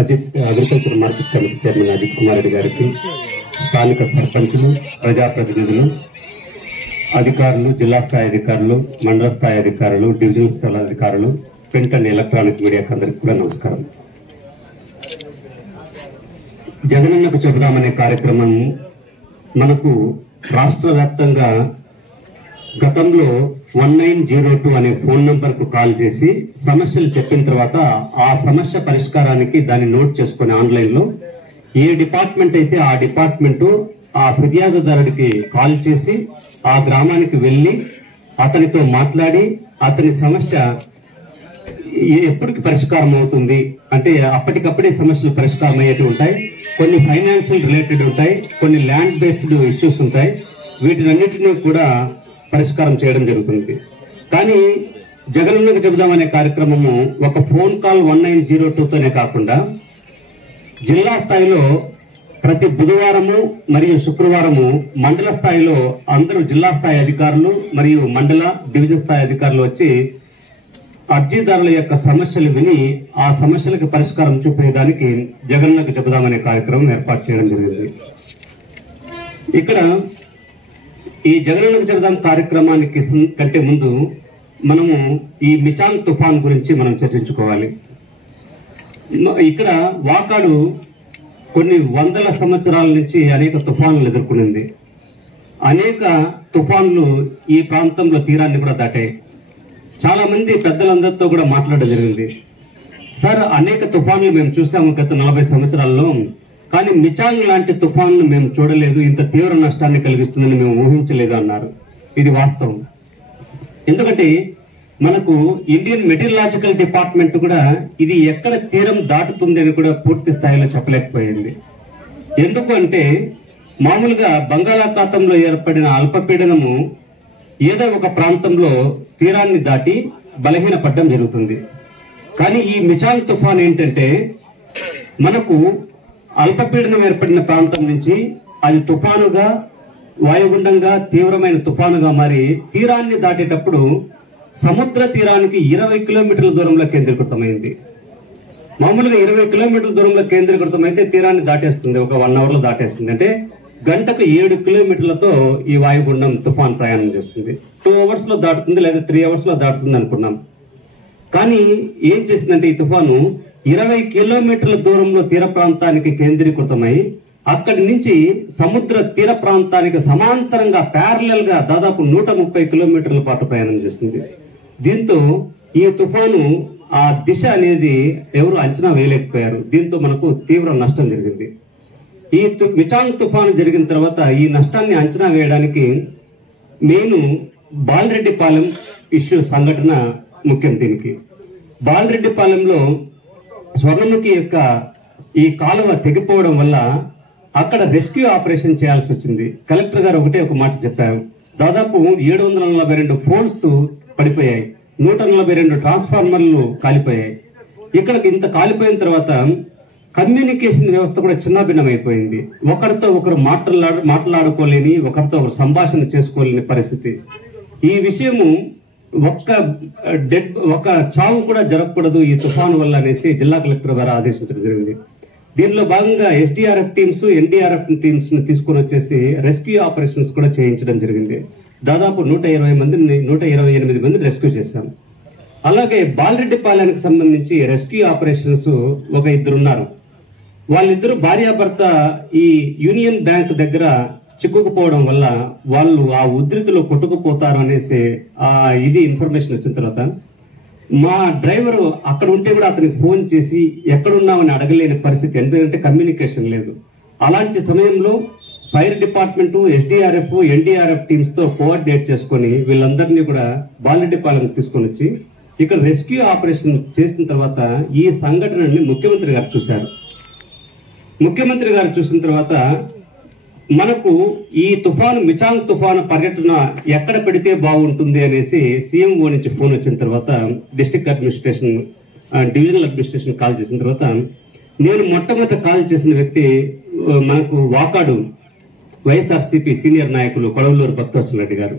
Agriculture market committee chairman Ajith Kumar Reddy గారికి, స్థానిక సర్పంచులు, ప్రజాప్రతినిధులు, అధికారులు, జిల్లా స్థాయి అధికారులు, మండల స్థాయి అధికారులు, డివిజనల్ స్థాయి అధికారులు, ప్రింట్ అండ్ ఎలక్ట్రానిక్ మీడియాకి అందరికీ కూడా నమస్కారం. జగనన్నకు చెబుదామనే కార్యక్రమం మనకు రాష్ట్ర వ్యాప్తంగా గతంలో 1902 అనే ఫోన్ నంబర్ కు కాల్ చేసి సమస్యలు చెప్పిన తర్వాత ఆ సమస్య పరిష్కారానికి దాన్ని నోట్ చేసుకుని ఆన్లైన్ లో ఏ డిపార్ట్మెంట్ అయితే ఆ డిపార్ట్మెంట్ ఆ ఫిర్యాదుదారుడికి కాల్ చేసి ఆ గ్రామానికి వెళ్లి అతనితో మాట్లాడి అతని సమస్య ఎప్పటికి పరిష్కారం అవుతుంది అంటే అప్పటికప్పుడే సమస్యలు పరిష్కారం అయ్యేవి ఉంటాయి. కొన్ని ఫైనాన్షియల్ రిలేటెడ్ ఉంటాయి, కొన్ని ల్యాండ్ బేస్డ్ ఇష్యూస్ ఉంటాయి. వీటినన్నిటినీ కూడా పరిష్కారం చేయడం జరుగుతుంది. కానీ జగనన్నకు చెబుదామనే కార్యక్రమము ఒక ఫోన్ కాల్ 1902తోనే కాకుండా జిల్లా స్థాయిలో ప్రతి బుధవారము మరియు శుక్రవారము మండల స్థాయిలో అందరూ జిల్లా స్థాయి అధికారులు మరియు మండల డివిజన్ స్థాయి అధికారులు వచ్చి అర్జీదారుల యొక్క సమస్యలు విని ఆ సమస్యలకు పరిష్కారం చూపేదానికి జగనన్నకు చెబుదామనే కార్యక్రమం ఏర్పాటు చేయడం జరిగింది. ఇక్కడ ఈ జగనన్నకు చెబుదాం కార్యక్రమానికి కంటే ముందు మనము ఈ మిచాంగ్ తుఫాన్ గురించి మనం చర్చించుకోవాలి. ఇక్కడ వాకాడు కొన్ని వందల సంవత్సరాల నుంచి అనేక తుఫాన్లు ఎదుర్కొనింది. అనేక తుఫాన్లు ఈ ప్రాంతంలో తీరాన్ని కూడా దాటాయి. చాలా మంది పెద్దలందరితో కూడా మాట్లాడడం జరిగింది. సార్, అనేక తుఫాన్లు మేము చూసాము గత 40 సంవత్సరాల్లో, కానీ మిచాంగ్ లాంటి తుఫాన్లు మేము చూడలేదు, ఇంత తీవ్ర నష్టాన్ని కలిగిస్తుందని మేము ఊహించలేదు అన్నారు. ఇది వాస్తవం. ఎందుకంటే మనకు ఇండియన్ మెటీరియలాజికల్ డిపార్ట్మెంట్ కూడా ఇది ఎక్కడ తీరం దాటుతుంది అని కూడా పూర్తి స్థాయిలో చెప్పలేకపోయింది. ఎందుకు అంటే మామూలుగా బంగాళాఖాతంలో ఏర్పడిన అల్పపీడనము ఏదో ఒక ప్రాంతంలో తీరాన్ని దాటి బలహీనపడడం జరుగుతుంది. కానీ ఈ మిచాంగ్ తుఫాన్ ఏంటంటే మనకు అల్పపీడనం ఏర్పడిన ప్రాంతం నుంచి అది తుఫానుగా, వాయుగుండంగా, తీవ్రమైన తుఫానుగా మారి తీరాన్ని దాటేటప్పుడు సముద్ర తీరానికి 20 కిలోమీటర్ల దూరంలో కేంద్రీకృతమైంది. మామూలుగా 20 కిలోమీటర్ల దూరంలో కేంద్రీకృతమైతే తీరాన్ని దాటేస్తుంది, ఒక 1 అవర్లో దాటేస్తుంది. అంటే గంటకు 7 కిలోమీటర్లతో ఈ వాయుగుండం తుఫాన్ ప్రయాణం చేస్తుంది. 2 అవర్స్ లో దాటుతుంది లేదా 3 అవర్స్ లో దాటుతుంది అనుకున్నాం. కానీ ఏం చేసిందంటే ఈ తుఫాను 20 కిలోమీటర్ల దూరంలో తీర ప్రాంతానికి కేంద్రీకృతమై అక్కడి నుంచి సముద్ర తీర ప్రాంతానికి సమాంతరంగా ప్యారలల్ గా దాదాపు 130 కిలోమీటర్ల పాటు ప్రయాణం చేస్తుంది. దీంతో ఈ తుఫాను ఆ దిశ అనేది ఎవరు అంచనా వేయలేకపోయారు. దీంతో మనకు తీవ్ర నష్టం జరిగింది. ఈ మిచాంగ్ తుఫాను జరిగిన తర్వాత ఈ నష్టాన్ని అంచనా వేయడానికి నేను బాలరెడ్డిపాలెం ఇష్యూ సంఘటన ముఖ్యం. దీనికి బాలరెడ్డిపాలెంలో స్వర్ణముఖి యొక్క ఈ కాలువ తెగిపోవడం వల్ల అక్కడ రెస్క్యూ ఆపరేషన్ చేయాల్సి వచ్చింది. కలెక్టర్ గారు ఒక మాట చెప్పారు. దాదాపు 742 పోల్స్ పడిపోయాయి, 142 ట్రాన్స్ఫార్మర్లు కాలిపోయాయి. ఇక్కడ ఇంత కాలిపోయిన తర్వాత కమ్యూనికేషన్ వ్యవస్థ కూడా చిన్నాభిన్నమైపోయింది. ఒకరితో ఒకరు మాట్లాడుకోలేని, ఒకరితో ఒకరు సంభాషణ చేసుకోలేని పరిస్థితి. ఈ విషయము ఒక్క చావు కూడా జరగకూడదు ఈ తుఫాను వల్ల అనేసి జిల్లా కలెక్టర్ గారు ఆదేశించడం జరిగింది. దీనిలో భాగంగా ఎస్డీఆర్ఎఫ్ టీమ్స్, ఎన్డీఆర్ఎఫ్ టీమ్స్ ని తీసుకుని వచ్చేసి రెస్క్యూ ఆపరేషన్స్ కూడా చేయించడం జరిగింది. దాదాపు 128 మందిని రెస్క్యూ చేశాం. అలాగే బాలరెడ్డిపాలెంకి సంబంధించి రెస్క్యూ ఆపరేషన్స్ ఒక 2 ఉన్నారు. వాళ్ళిద్దరు భార్యాభర్త ఈ యూనియన్ బ్యాంక్ దగ్గర చిక్కుకుపోవడం వల్ల వాళ్ళు ఆ ఉధృతిలో కొట్టుకుపోతారు అనేసి ఇది ఇన్ఫర్మేషన్ వచ్చిన తర్వాత మా డ్రైవర్ అక్కడ ఉంటే కూడా అతనికి ఫోన్ చేసి ఎక్కడున్నామని అడగలేని పరిస్థితి, ఎందుకంటే కమ్యూనికేషన్ లేదు. అలాంటి సమయంలో fire department, SDRF, NDRF teams తో కోఆర్డినేట్ చేసుకుని వీళ్ళందరినీ కూడా బాలరెడ్డిపాలెం తీసుకొని వచ్చి ఇక్కడ రెస్క్యూ ఆపరేషన్ చేసిన తర్వాత ఈ సంఘటనని ముఖ్యమంత్రి గారు చూశారు. ముఖ్యమంత్రి గారు చూసిన తర్వాత మనకు ఈ తుఫాను, మిచాంగ్ తుఫాను పర్యటన ఎక్కడ పెడితే బాగుంటుంది అనేసి సీఎంఓ నుంచి ఫోన్ వచ్చిన తర్వాత district administration, divisional administration call చేసిన తర్వాత నేను మొట్టమొదటి కాల్ చేసిన వ్యక్తి మనకు వాకాడు వైఎస్ఆర్సీపీ సీనియర్ నాయకులు కొడవలూరు భక్తవత్సల రెడ్డి గారు.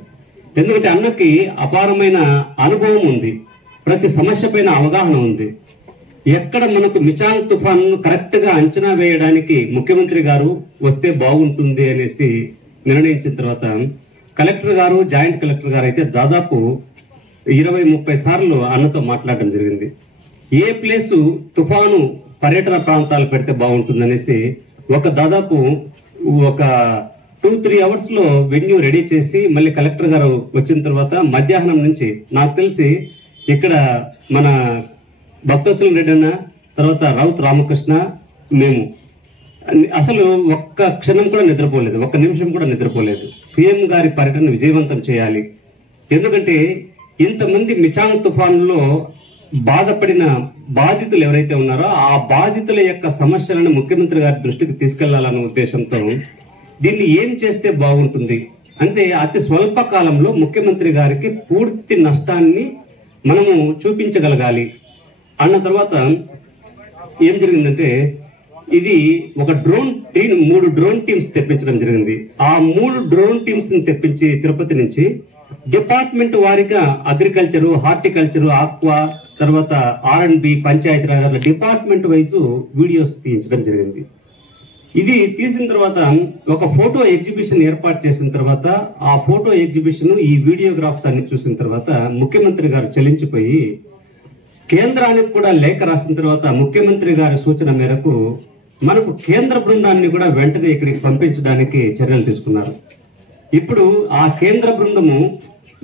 ఎందుకంటే అన్నకి అపారమైన అనుభవం ఉంది, ప్రతి సమస్య పైన అవగాహన ఉంది. ఎక్కడ మనకు మిచాంగ్ తుఫాను కరెక్ట్ గా అంచనా వేయడానికి ముఖ్యమంత్రి గారు వస్తే బాగుంటుంది అనేసి నిర్ణయించిన తర్వాత కలెక్టర్ గారు, జాయింట్ కలెక్టర్ గారు అయితే దాదాపు 20-30 సార్లు అన్నతో మాట్లాడడం జరిగింది. ఏ ప్లేసు తుఫాను పర్యటన ప్రాంతాలు పెడితే బాగుంటుందనేసి దాదాపు 2-3 అవర్స్ లో వెన్యూ రెడీ చేసి మళ్ళీ కలెక్టర్ గారు వచ్చిన తర్వాత మధ్యాహ్నం నుంచి నాకు తెలిసి ఇక్కడ మన భక్తవత్సల రెడ్డి అన్న, తర్వాత రౌత్ రామకృష్ణ, మేము అసలు ఒక్క క్షణం కూడా నిద్రపోలేదు, ఒక్క నిమిషం కూడా నిద్రపోలేదు. సీఎం గారి పర్యటన విజయవంతం చేయాలి. ఎందుకంటే ఇంతమంది మిచాంగ్ తుఫానులో బాధపడిన బాధితులు ఎవరైతే ఉన్నారో ఆ బాధితుల యొక్క సమస్యలను ముఖ్యమంత్రి గారి దృష్టికి తీసుకెళ్లాలన్న ఉద్దేశంతో దీన్ని ఏం చేస్తే బాగుంటుంది అంటే అతి స్వల్ప కాలంలో ముఖ్యమంత్రి గారికి పూర్తి నష్టాన్ని మనము చూపించగలగాలి అన్న తర్వాత ఏం జరిగిందంటే ఇది ఒక డ్రోన్ టీమ్ 3 డ్రోన్ టీమ్స్ తెప్పించడం జరిగింది. ఆ 3 డ్రోన్ టీమ్స్ ని తెప్పించి తిరుపతి నుంచి డిపార్ట్మెంట్ వారిగా అగ్రికల్చరు, హార్టికల్చరు, ఆక్వా, తర్వాత R&B, Panchayati Raj department wise videos తీయించడం జరిగింది. ఇది తీసిన తర్వాత ఒక ఫోటో ఎగ్జిబిషన్ ఏర్పాటు చేసిన తర్వాత ఆ ఫోటో ఎగ్జిబిషన్, ఈ వీడియోగ్రాఫ్స్ అన్ని చూసిన తర్వాత ముఖ్యమంత్రి గారు చెల్లించిపోయి కేంద్రానికి కూడా లేఖ రాసిన తర్వాత ముఖ్యమంత్రి గారి సూచన మేరకు మనకు కేంద్ర బృందాన్ని కూడా వెంటనే ఇక్కడికి పంపించడానికి చర్యలు తీసుకున్నారు. ఇప్పుడు ఆ కేంద్ర బృందము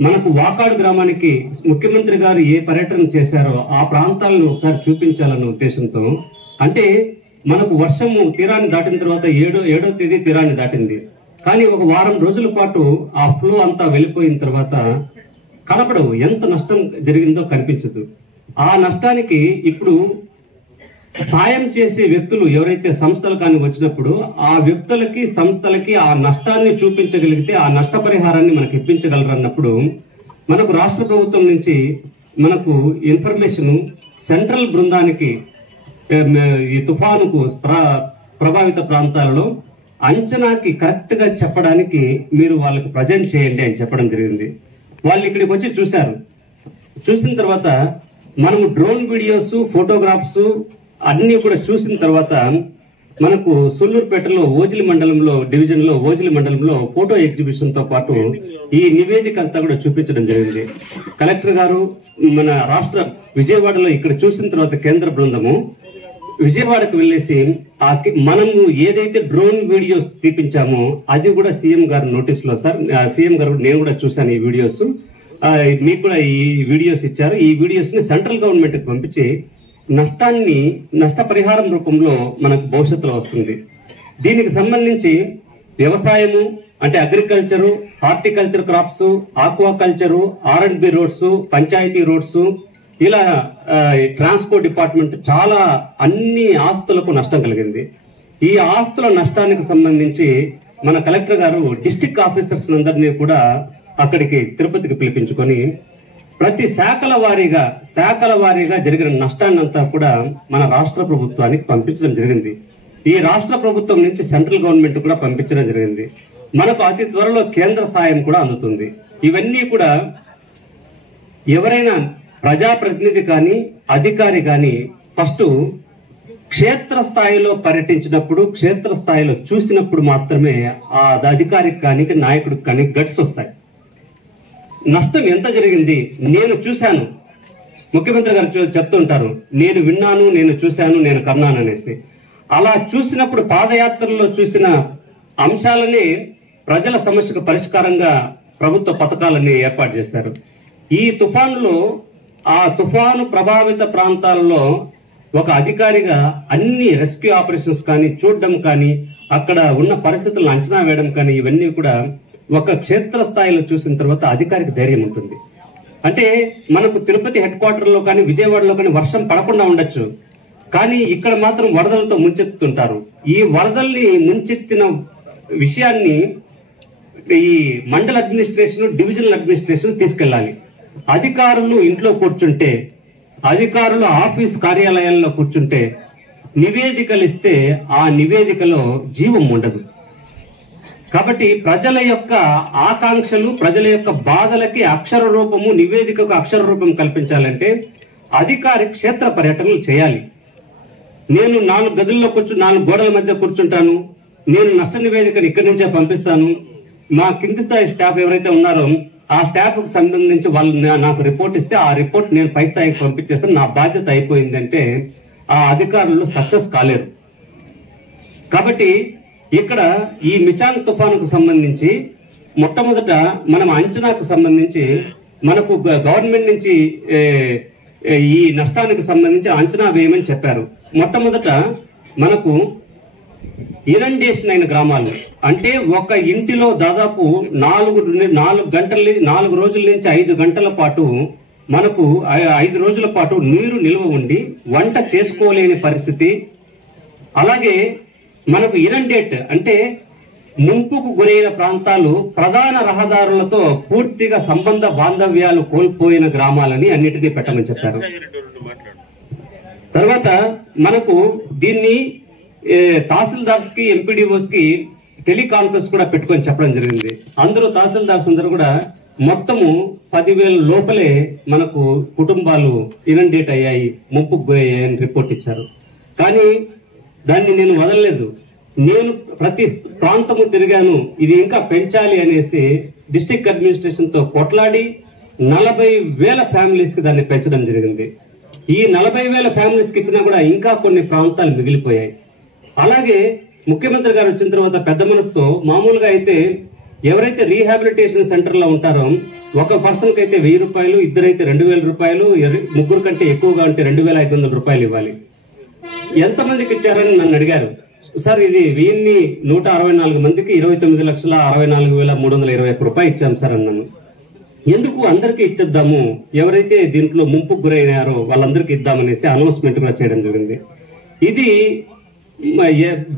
మనకు వాకాడు గ్రామానికి ముఖ్యమంత్రి గారు ఏ పర్యటన చేశారో ఆ ప్రాంతాలను ఒకసారి చూపించాలన్న ఉద్దేశంతో, అంటే మనకు వర్షము తీరాన్ని దాటిన తర్వాత 7వ తేదీ తీరాన్ని దాటింది, కానీ ఒక వారం రోజుల పాటు ఆ ఫ్లో అంతా వెళ్ళిపోయిన తర్వాత కనపడవు, ఎంత నష్టం జరిగిందో కనిపించదు. ఆ నష్టానికి ఇప్పుడు సాయం చేసే వ్యక్తులు ఎవరైతే సంస్థలు కానీ వచ్చినప్పుడు ఆ వ్యక్తులకి, సంస్థలకి ఆ నష్టాన్ని చూపించగలిగితే ఆ నష్టపరిహారాన్ని మనకు ఇప్పించగలరన్నప్పుడు మనకు రాష్ట్ర ప్రభుత్వం నుంచి మనకు ఇన్ఫర్మేషన్ సెంట్రల్ బృందానికి ఈ తుఫానుకు ప్రభావిత ప్రాంతాలలో అంచనాకి కరెక్ట్ గా చెప్పడానికి మీరు వాళ్ళకి ప్రజెంట్ చేయండి అని చెప్పడం జరిగింది. వాళ్ళు ఇక్కడికి వచ్చి చూశారు. చూసిన తర్వాత మనము డ్రోన్ వీడియోస్, ఫోటోగ్రాఫ్స్ అన్ని కూడా చూసిన తర్వాత మనకు సొల్లూరుపేటలో ఓజిలి మండలంలో డివిజన్ లో ఓజిలి మండలంలో ఫోటో ఎగ్జిబిషన్ తో పాటు ఈ నివేదిక అంతా కూడా చూపించడం జరిగింది. కలెక్టర్ గారు మన రాష్ట్ర విజయవాడలో ఇక్కడ చూసిన తర్వాత కేంద్ర బృందము విజయవాడకు వెళ్లేసి మనము ఏదైతే డ్రోన్ వీడియోస్ తీపించామో అది కూడా సీఎం గారి నోటీస్ లో, సార్ సీఎం గారు నేను కూడా చూశాను ఈ వీడియోస్, మీకు కూడా ఈ వీడియోస్ ఇచ్చారు. ఈ వీడియోస్ ని సెంట్రల్ గవర్నమెంట్ కి పంపించి నష్టపరిహారం రూపంలో మనకు భవిష్యత్తులో వస్తుంది. దీనికి సంబంధించి వ్యవసాయము అంటే agriculture, horticulture crops, aquaculture, R&B roads, panchayat roads, ఇలా ట్రాన్స్పోర్ట్ డిపార్ట్మెంట్ చాలా అన్ని ఆస్తులకు నష్టం కలిగింది. ఈ ఆస్తుల నష్టానికి సంబంధించి మన కలెక్టర్ గారు డిస్ట్రిక్ట్ ఆఫీసర్స్ అందరినీ కూడా అక్కడికి తిరుపతికి పిలిపించుకొని ప్రతి శాఖల వారీగా జరిగిన నష్టాన్నంతా కూడా మన రాష్ట్ర ప్రభుత్వానికి పంపించడం జరిగింది. ఈ రాష్ట్ర ప్రభుత్వం నుంచి సెంట్రల్ గవర్నమెంట్ కూడా పంపించడం జరిగింది. మనకు అతి త్వరలో కేంద్ర సాయం కూడా అందుతుంది. ఇవన్నీ కూడా ఎవరైనా ప్రజాప్రతినిధి కానీ అధికారి కానీ ఫస్ట్ క్షేత్రస్థాయిలో పర్యటించినప్పుడు, క్షేత్రస్థాయిలో చూసినప్పుడు మాత్రమే ఆ అధికారికి కానీ నాయకుడికి కానీ గట్స్ వస్తాయి. నష్టం ఎంత జరిగింది నేను చూశాను, ముఖ్యమంత్రి గారు చెప్తుంటారు, నేను విన్నాను, నేను చూశాను, నేను కన్నాను అనేసి. అలా చూసినప్పుడు పాదయాత్రలో చూసిన అంశాలని ప్రజల సమస్యకు పరిష్కారంగా ప్రభుత్వ పథకాలన్నీ ఏర్పాటు చేశారు. ఈ తుఫానులో ఆ తుఫాను ప్రభావిత ప్రాంతాల్లో ఒక అధికారిగా అన్ని రెస్క్యూ ఆపరేషన్స్ కానీ చూడడం కానీ అక్కడ ఉన్న పరిస్థితులను అంచనా వేయడం కానీ ఇవన్నీ కూడా ఒక క్షేత్రస్థాయిలో చూసిన తర్వాత అధికారికి ధైర్యం ఉంటుంది. అంటే మనకు తిరుపతి హెడ్ క్వార్టర్ లో కానీ విజయవాడలో కానీ వర్షం పడకుండా ఉండొచ్చు, కానీ ఇక్కడ మాత్రం వరదలతో ముంచెత్తుతుంటారు. ఈ వరదల్ని ముంచెత్తిన విషయాన్ని ఈ మండల అడ్మినిస్ట్రేషన్, డివిజనల్ అడ్మినిస్ట్రేషన్ తీసుకెళ్లాలి. అధికారులు ఇంట్లో కూర్చుంటే, అధికారులు ఆఫీస్ కార్యాలయాల్లో కూర్చుంటే నివేదికలు ఇస్తే ఆ నివేదికలో జీవం ఉండదు. కాబట్టి ప్రజల యొక్క ఆకాంక్షలు, ప్రజల యొక్క బాధలకి అక్షర రూపము, నివేదికకు అక్షర రూపం కల్పించాలంటే అధికారి క్షేత్ర పర్యటనలు చేయాలి. నేను 4 గదుల్లో 4 గోడల మధ్య కూర్చుంటాను, నేను నష్ట నివేదికను ఇక్కడి నుంచే పంపిస్తాను, మా కింది స్థాయి స్టాఫ్ ఎవరైతే ఉన్నారో ఆ స్టాఫ్ కు సంబంధించి వాళ్ళు నాకు రిపోర్ట్ ఇస్తే ఆ రిపోర్ట్ నేను పై స్థాయికి పంపించేస్తాను, నా బాధ్యత అయిపోయిందంటే ఆ అధికారులు సక్సెస్ కాలేరు. కాబట్టి ఇక్కడ ఈ మిచాంగ్ తుఫానుకు సంబంధించి మొట్టమొదట మనం అంచనాకు సంబంధించి మనకు గవర్నమెంట్ నుంచి ఈ నష్టానికి సంబంధించి అంచనా వేయమని చెప్పారు. మొట్టమొదట మనకు ఇనండేషన్ అయిన గ్రామాలు అంటే ఒక ఇంటిలో దాదాపు 4 రోజుల నుంచి 5 గంటల పాటు మనకు 5 రోజుల పాటు నీరు నిల్వ ఉండి వంట చేసుకోలేని పరిస్థితి. అలాగే మనకు ఇనండేట్ అంటే ముంపుకు గురైన ప్రాంతాలు ప్రధాన రహదారులతో పూర్తిగా సంబంధ బాంధవ్యాలు కోల్పోయిన గ్రామాలని అన్నిటినీ పెట్టమని చెప్పారు. తర్వాత మనకు దీన్ని తహసీల్దార్స్ కి ఎంపీడీఓస్ కి టెలికాన్ఫరెన్స్ కూడా పెట్టుకొని చెప్పడం జరిగింది. అందరూ తహసీల్దార్స్ అందరూ కూడా మొత్తము 10,000 లోపలే మనకు కుటుంబాలు ఇనండేట్ అయ్యాయి, ముంపుకు గురయ్యాయని రిపోర్ట్ ఇచ్చారు. కానీ దాన్ని నేను వదలలేదు. నేను ప్రతి ప్రాంతము తిరిగాను, ఇది ఇంకా పెంచాలి అనేసి డిస్ట్రిక్ట్ అడ్మినిస్ట్రేషన్ తో కొట్లాడి 40,000 ఫ్యామిలీస్ కి దాన్ని పెంచడం జరిగింది. ఈ 40,000 ఫ్యామిలీస్ కి ఇచ్చినా కూడా ఇంకా కొన్ని ప్రాంతాలు మిగిలిపోయాయి. అలాగే ముఖ్యమంత్రి గారు వచ్చిన తర్వాత పెద్ద మనసుతో మామూలుగా అయితే ఎవరైతే రీహాబిలిటేషన్ సెంటర్ లో ఉంటారో ఒక పర్సన్ కి అయితే 1,000 రూపాయలు, ఇద్దరైతే 2,000 రూపాయలు, ముగ్గురు కంటే ఎక్కువగా ఉంటే 2,500 రూపాయలు ఇవ్వాలి. ఎంతమందికి ఇచ్చారని నన్ను అడిగారు. సార్ ఇది 1,164 మందికి 29,64,321 రూపాయలు ఇచ్చాం సార్ అన్నాను. ఎందుకు అందరికీ ఇచ్చేద్దాము, ఎవరైతే దీంట్లో ముంపుకు గురైనారో వాళ్ళందరికీ ఇద్దామనేసి అనౌన్స్మెంట్ కూడా చేయడం జరిగింది. ఇది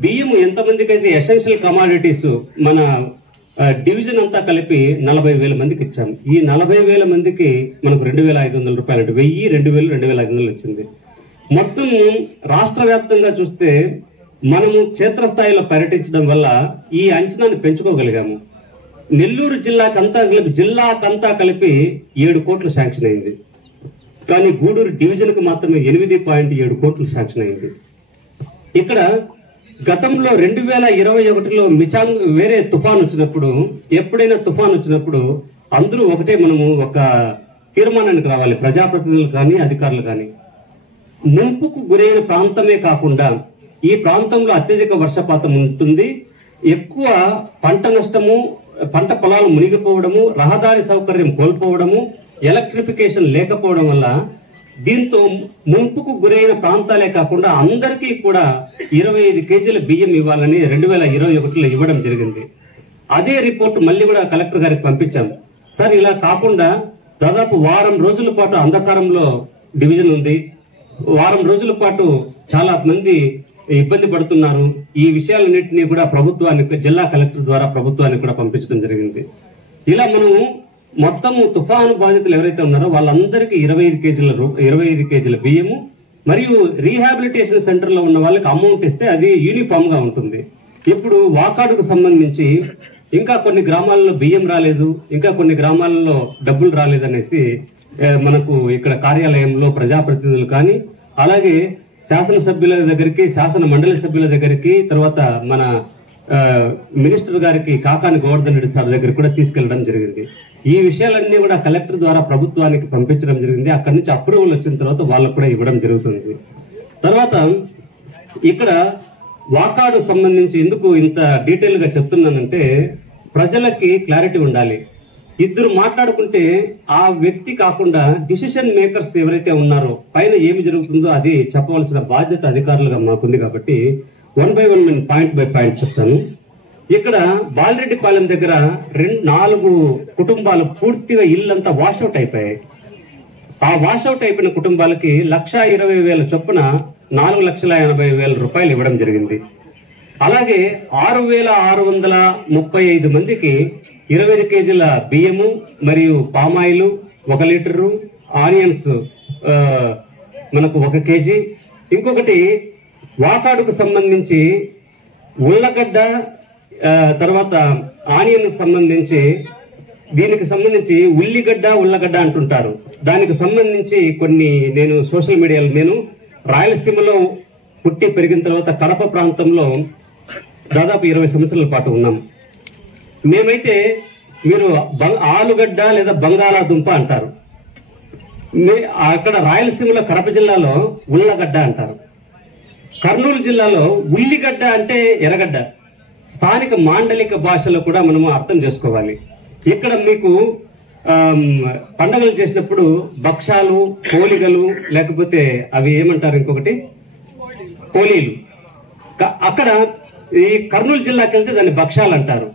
బియ్యం ఎంతమందికి అయితే ఎసెన్షియల్ కమాడిటీస్ మన డివిజన్ అంతా కలిపి 40,000 మందికి ఇచ్చాం. ఈ 40,000 మందికి మనకు 2,500 రూపాయలు అంటే 1,000, 2,000, 2,500 వచ్చింది. మొత్తం రాష్ట్ర వ్యాప్తంగా చూస్తే మనము క్షేత్రస్థాయిలో పర్యటించడం వల్ల ఈ అంచనాను పెంచుకోగలిగాము. నెల్లూరు జిల్లాకంతా కలిపి 7 కోట్లు శాంక్షన్ అయింది. కానీ గూడూరు డివిజన్ కు మాత్రమే 8.7 కోట్లు శాంక్షన్ అయింది. ఇక్కడ గతంలో 2021లో మిచాంగ్ వేరే తుఫాన్ వచ్చినప్పుడు, ఎప్పుడైనా తుఫాన్ వచ్చినప్పుడు అందరూ ఒకటే మనము ఒక తీర్మానానికి రావాలి, ప్రజాప్రతినిధులు కానీ అధికారులు కానీ. ముంపుకు గురైన ప్రాంతమే కాకుండా ఈ ప్రాంతంలో అత్యధిక వర్షపాతం ఉంటుంది, ఎక్కువ పంట నష్టము, పంట పొలాలు మునిగిపోవడము, రహదారి సౌకర్యం కోల్పోవడము, ఎలక్ట్రిఫికేషన్ లేకపోవడం వల్ల దీంతో ముంపుకు గురైన ప్రాంతాలే కాకుండా అందరికీ కూడా 25 కేజీల బియ్యం ఇవ్వాలని 2021లో ఇవ్వడం జరిగింది. అదే రిపోర్ట్ మళ్ళీ కూడా కలెక్టర్ గారికి పంపించాం. సార్ ఇలా కాకుండా దాదాపు వారం రోజుల పాటు అంధకారంలో డివిజన్ ఉంది, వారం రోజుల పాటు చాలా మంది ఇబ్బంది పడుతున్నారు. ఈ విషయాలన్నింటినీ కూడా ప్రభుత్వానికి, జిల్లా కలెక్టర్ ద్వారా ప్రభుత్వానికి కూడా పంపించడం జరిగింది. ఇలా మనము మొత్తము తుఫాను బాధితులు ఎవరైతే ఉన్నారో వాళ్ళందరికీ 25 కేజీల బియ్యము మరియు రీహాబిలిటేషన్ సెంటర్ లో ఉన్న వాళ్ళకి అమౌంట్ ఇస్తే అది యూనిఫామ్ గా ఉంటుంది. ఇప్పుడు వాకాడుకు సంబంధించి ఇంకా కొన్ని గ్రామాల్లో బియ్యం రాలేదు, ఇంకా కొన్ని గ్రామాలలో డబ్బులు రాలేదనేసి మనకు ఇక్కడ కార్యాలయంలో ప్రజాప్రతినిధులు కానీ అలాగే శాసనసభ్యుల దగ్గరికి, శాసన మండలి సభ్యుల దగ్గరికి, తర్వాత మన మినిస్టర్ గారికి కాకాని గోవర్ధన్ రెడ్డి సార్ దగ్గర కూడా తీసుకెళ్లడం జరిగింది. ఈ విషయాలన్నీ కూడా కలెక్టర్ ద్వారా ప్రభుత్వానికి పంపించడం జరిగింది. అక్కడి నుంచి అప్రూవల్ వచ్చిన తర్వాత వాళ్ళకు కూడా ఇవ్వడం జరుగుతుంది. తర్వాత ఇక్కడ వాకాడు సంబంధించి ఎందుకు ఇంత డీటెయిల్ గా చెప్తున్నానంటే ప్రజలకి క్లారిటీ ఉండాలి. ఇద్దరు మాట్లాడుకుంటే ఆ వ్యక్తి కాకుండా డిసిషన్ మేకర్స్ ఎవరైతే ఉన్నారో పైన ఏమి జరుగుతుందో అది చెప్పవలసిన బాధ్యత అధికారులుగా మాకుంది. కాబట్టి 1 by 1 పాయింట్ బై పాయింట్ చెప్తాను. ఇక్కడ బాలరెడ్డిపాలెం దగ్గర 4 కుటుంబాలు పూర్తిగా ఇల్లంతా వాషౌట్ అయిపోయాయి. ఆ వాషౌట్ అయిపోయిన కుటుంబాలకి 1,20,000 చొప్పున 4,80,000 రూపాయలు ఇవ్వడం జరిగింది. అలాగే 6,635 మందికి 20 కేజీల బియ్యము మరియు పామాయిల్ 1 లీటరు, ఆనియన్స్ మనకు 1 కేజీ. ఇంకొకటి వాకాడుకు సంబంధించి ఉల్లగడ్డ, తర్వాత ఆనియన్ సంబంధించి దీనికి సంబంధించి ఉల్లగడ్డ అంటుంటారు. దానికి సంబంధించి కొన్ని నేను సోషల్ మీడియాలో రాయలసీమలో పుట్టి పెరిగిన తర్వాత కడప ప్రాంతంలో దాదాపు 20 సంవత్సరాల పాటు ఉన్నాం. మేమైతే మీరు ఆలుగడ్డ లేదా బంగాళాదుంప అంటారు, అక్కడ రాయలసీమలో కడప జిల్లాలో ఉల్లగడ్డ అంటారు, కర్నూలు జిల్లాలో ఉల్లిగడ్డ అంటే ఎర్రగడ్డ. స్థానిక మాండలిక భాషలో కూడా మనము అర్థం చేసుకోవాలి. ఇక్కడ మీకు పండగలు చేసినప్పుడు భక్షాలు, పోలిగలు, లేకపోతే అవి ఏమంటారు ఇంకొకటి పోలీలు. అక్కడ ఈ కర్నూలు జిల్లాకి వెళ్తే దాన్ని భక్షాలు అంటారు.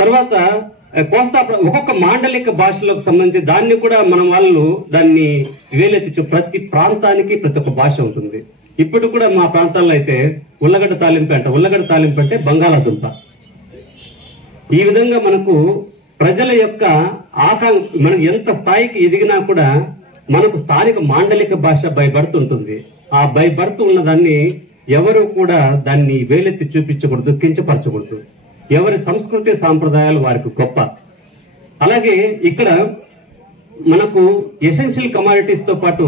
తర్వాత కోస్తా ఒక్కొక్క మాండలిక భాషలకు సంబంధించి దాన్ని కూడా మనం వాళ్ళు దాన్ని వేలెత్తి ప్రతి ప్రాంతానికి ప్రతి ఒక్క భాష ఉంటుంది. ఇప్పుడు కూడా మా ప్రాంతాల్లో అయితే ఉల్లగడ్డ తాలింపు అంట, ఉల్లగడ్డ తాలింపు అంటే బంగాళాదుంప. ఈ విధంగా మనకు ప్రజల యొక్క మనం ఎంత స్థాయికి ఎదిగినా కూడా మనకు స్థానిక మాండలిక భాష భయపడుతుంటుంది. ఆ భయపడుతూ ఉన్న దాన్ని ఎవరు కూడా దాన్ని వేలెత్తి చూపించకూడదు, కించపరచకూడదు. ఎవరి సంస్కృతి సాంప్రదాయాలు వారికి గొప్ప. అలాగే ఇక్కడ మనకు ఎసెన్షియల్ కమాడిటీస్ తో పాటు